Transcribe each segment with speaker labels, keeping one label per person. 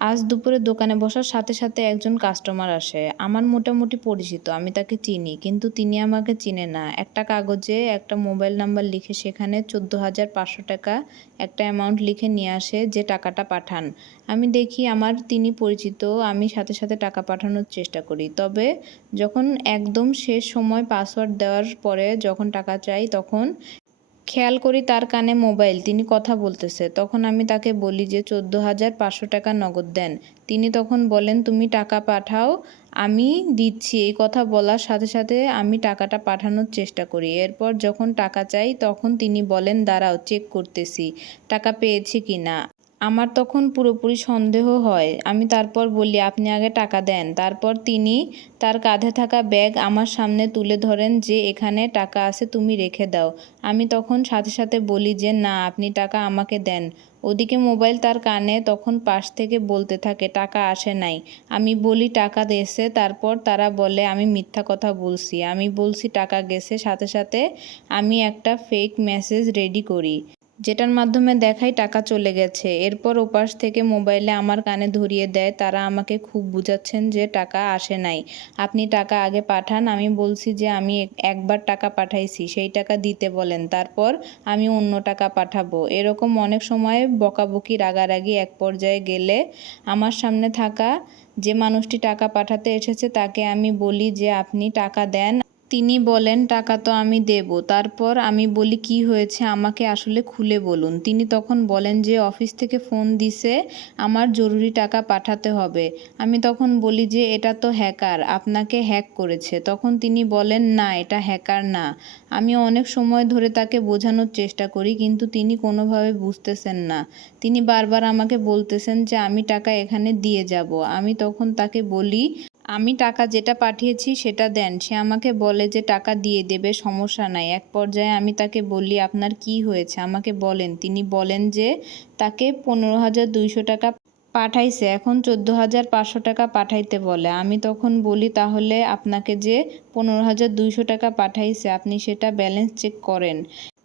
Speaker 1: আজ দুপুরে দোকানে বসার সাথে সাথে একজন কাস্টমার আসে। আমার মোটামুটি পরিচিত, আমি তাকে চিনি, কিন্তু তিনি আমাকে চিনে না। একটা কাগজে একটা মোবাইল নাম্বার লিখে সেখানে চোদ্দ হাজার পাঁচশো টাকা একটা অ্যামাউন্ট লিখে নিয়ে আসে যে টাকাটা পাঠান। আমি দেখি আমার তিনি পরিচিত, আমি সাথে সাথে টাকা পাঠানোর চেষ্টা করি। তবে যখন একদম শেষ সময় পাসওয়ার্ড দেওয়ার পরে যখন টাকা চাই তখন খেয়াল করি তার কানে মোবাইল, তিনি কথা বলতেছে। তখন আমি তাকে বলি যে, চোদ্দ হাজার পাঁচশো টাকা নগদ দেন। তিনি তখন বলেন, তুমি টাকা পাঠাও, আমি দিচ্ছি। এই কথা বলার সাথে সাথে আমি টাকাটা পাঠানোর চেষ্টা করি। এরপর যখন টাকা চাই, তখন তিনি বলেন, দাঁড়াও চেক করতেছি। টাকা পেয়েছি কি না আমার তখন পুরোপুরি সন্দেহ হয়। আমি তারপর বলি, আপনি আগে টাকা দেন। তারপর তিনি তার কাঁধে থাকা ব্যাগ আমার সামনে তুলে ধরেন যে, এখানে টাকা আছে, তুমি রেখে দাও। আমি তখন সাথে সাথে বলি যে, না, আপনি টাকা আমাকে দেন। ওদিকে মোবাইল তার কানে তখন পাশ থেকে বলতে থাকে, টাকা আসে নাই। আমি বলি, টাকা দিয়েছে তারপর তারা বলে, আমি মিথ্যা কথা বলছি। আমি বলছি, টাকা গেছে। সাথে সাথে আমি একটা ফেক মেসেজ রেডি করি। যেটার মাধ্যমে দেখাই টাকা চলে গেছে। এরপর ওপাশ থেকে মোবাইলে আমার কানে ধরিয়ে দেয়, তারা আমাকে খুব বুঝাচ্ছেন যে টাকা আসে নাই। আপনি টাকা আগে পাঠান, আমি বলছি যে আমি একবার টাকা পাঠাইছি, সেই টাকা দিতে বলেন, তারপর আমি অন্য টাকা পাঠাবো। এরকম অনেক সময় বকাবকি, রাগারাগি এক পর্যায়ে গেলে আমার সামনে থাকা যে মানুষটি টাকা পাঠাতে এসেছে, তাকে আমি বলি যে আপনি টাকা দেন। তিনি বলেন, টাকা তো আমি দেব। তারপর আমি বলি, কি হয়েছে? আমাকে আসলে খুলে বলুন। তিনি তখন বলেন যে, অফিস থেকে ফোন দিছে, আমার জরুরি টাকা পাঠাতে হবে। আমি তখন বলি যে, এটা তো হ্যাকার, আপনাকে হ্যাক করেছে। তখন তিনি বলেন, না, এটা হ্যাকার না। আমি অনেক সময় ধরে তাকে বোঝানোর চেষ্টা করি, কিন্তু তিনি কোনোভাবে বুঝতেছেন না। তিনি বারবার আমাকে বলতেছেন যে, আমি টাকা এখানে দিয়ে যাব। আমি তখন তাকে বলি আমি টাকা যেটা পাঠিয়েছি সেটা দেন। সে আমাকে বলে যে টাকা দিয়ে দেবে, সমস্যা নাই। এক পর্যায়ে আমি তাকে বলি, আপনার কি হয়েছে? আমাকে বলেন। তিনি বলেন যে তাকে পনেরো হাজার দুইশো টাকা পাঠাইছে। এখন চোদ্দ হাজার পাঁচশো টাকা পাঠাইতে বলে। আমি তখন বলি, তাহলে আপনাকে যে পনেরো হাজার দুইশো টাকা পাঠাইছে, আপনি সেটা ব্যালেন্স চেক করেন।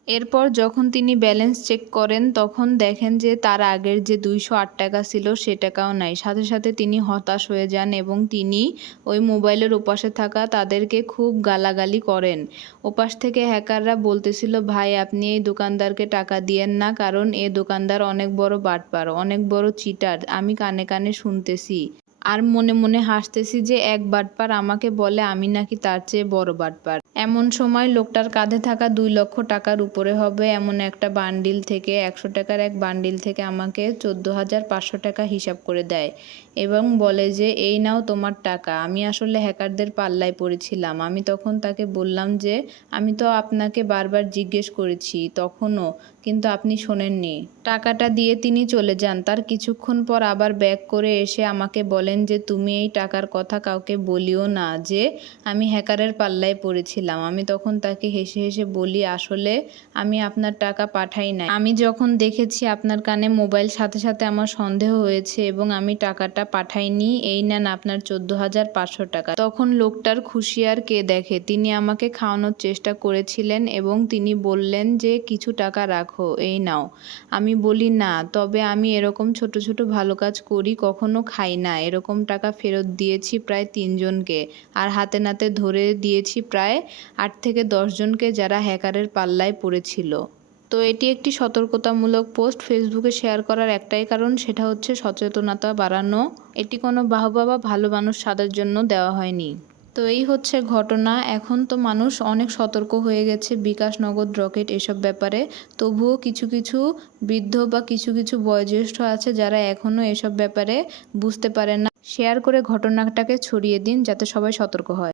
Speaker 1: এরপর যখন তিনি ব্যালেন্স চেক করেন, তখন দেখেন যে তার আগের যে দুইশো আট টাকা ছিল, সে টাকাও নাই। সাথে সাথে তিনি হতাশ হয়ে যান এবং তিনি ওই মোবাইলের ওপাশে থাকা তাদেরকে খুব গালাগালি করেন। ওপাশ থেকে হ্যাকাররা বলতেছিল, ভাই, আপনি এই দোকানদারকে টাকা দিয়েন না, কারণ এ দোকানদার অনেক বড় বাটপার, অনেক বড় চিটার। আমি কানে কানে শুনতেছি। আর মনে মনে হাসতেছি যে, এক বাটপার আমাকে বলে, আমি নাকি তার চেয়ে বড় বাটপার। এমন সময় লোকটার কাঁধে থাকা দুই লক্ষ টাকার উপরে হবে এমন একটা বান্ডিল থেকে একশো টাকার এক বান্ডিল থেকে আমাকে চোদ্দ হাজার পাঁচশো টাকা হিসাব করে দেয় এবং বলে যে, এই নাও তোমার টাকা। আমি আসলে হ্যাকারদের পাল্লায় পড়েছিলাম। আমি তখন তাকে বললাম যে, আমি তো আপনাকে বারবার জিজ্ঞেস করেছি তখনও, কিন্তু আপনি শোনেননি। টাকাটা দিয়ে তিনি চলে যান। তার কিছুক্ষণ পর আবার ব্যাক করে এসে আমাকে বলেন যে, তুমি এই টাকার কথা কাউকে বলিও না যে, আমি হ্যাকারের পাল্লায় পড়েছিলাম। আমি তখন তাকে হেসে হেসে বলি, আসলে আমি আপনার টাকা পাঠাই নাই। আমি যখন দেখেছি আপনার কানে মোবাইল, সাথে সাথে আমার সন্দেহ হয়েছে এবং আমি টাকাটা পাঠাইনি, এই নেন আপনার চোদ্দ হাজার পাঁচশো টাকা। তখন লোকটার খুশি আর কে দেখে? তিনি আমাকে খাওয়ানোর চেষ্টা করেছিলেন এবং তিনি বললেন যে, কিছু টাকা রাখো, এই নাও। আমি বলি, না, তবে আমি এরকম ছোট ছোট ভালো কাজ করি, কখনো খাই না। এরকম টাকা ফেরত দিয়েছি প্রায় তিনজনকে, আর হাতে নাতে ধরে দিয়েছি প্রায় আট থেকে দশজনকে যারা হ্যাকারের পাল্লায় পড়েছিল। তো এটি একটি সতর্কতামূলক পোস্ট। ফেসবুকে শেয়ার করার একটাই কারণ সেটা হচ্ছে সচেতনতা বাড়ানো। এটি কোনো বাহবা বা ভালো মানুষ সাদের জন্য দেওয়া হয়নি। তো এই হচ্ছে ঘটনা। এখন তো মানুষ অনেক সতর্ক হয়ে গেছে। বিকাশ নগদ, রকেট এসব ব্যাপারে। তবুও কিছু কিছু বৃদ্ধ বা কিছু কিছু বয়োজ্যেষ্ঠ আছে যারা এখনও এসব ব্যাপারে বুঝতে পারে না। শেয়ার করে ঘটনাটাকে ছড়িয়ে দিন যাতে সবাই সতর্ক হয়।